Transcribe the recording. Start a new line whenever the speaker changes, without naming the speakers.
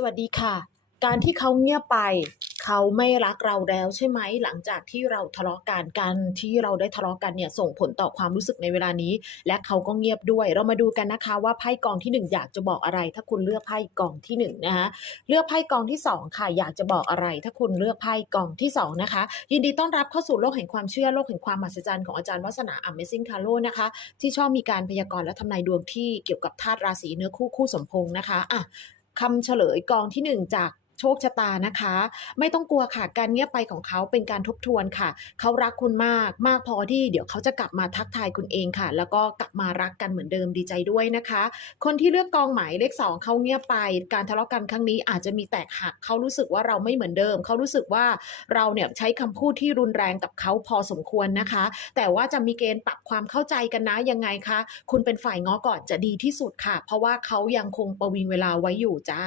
สวัสดีค่ะ การที่เขาเงียบไป เขาไม่รักเราแล้วใช่ไหมหลังจากที่เราทะเลาะกันการที่เราได้ทะเลาะกันเนี่ยส่งผลต่อความรู้สึกในเวลานี้ และเขาก็เงียบด้วย เรามาดูกันนะคะว่าไพ่กองที่ 1 อยากจะบอกอะไร ถ้าคุณเลือกไพ่กองที่1นะคะเลือกไพ่กองที่2ค่ะอยากจะบอกอะไร ถ้าคุณเลือกไพ่กองที่สองนะคะยินดีต้อนรับเข้าสู่โลกแห่งความเชื่อโลกแห่งความมหัศจรรย์ของอาจารย์วัฒนา Amazing Tarot นะคะ ที่ชอบมีการพยากรณ์และทำนายดวงที่เกี่ยวกับธาตุราศีเนื้อคู่คู่สมพงษ์นะคะอะ คำเฉลยกองที่ 1 จาก โชคชะตานะคะ ไม่ต้องกลัวค่ะการเงียบไปของเขาเป็นการทบทวนค่ะ เขารักคุณมากมากพอที่เดี๋ยวเขาจะกลับมาทักทายคุณเองค่ะ แล้วก็กลับมารักกันเหมือนเดิมดีใจด้วยนะคะ คนที่เลือกกองหมายเลขสองเขาเงียบไป การทะเลาะกันครั้งนี้อาจจะมีแตกหักเขารู้สึกว่าเราไม่เหมือนเดิม เขารู้สึกว่าเราเนี่ยใช้คำพูดที่รุนแรงกับเขาพอสมควรนะคะ แต่ว่าจะมีเกณฑ์ปรับความเข้าใจกันนะยังไงคะ คุณเป็นฝ่ายง้อก่อนจะดีที่สุดค่ะ เพราะว่าเขายังคงประวิงเวลาไว้อยู่จ้า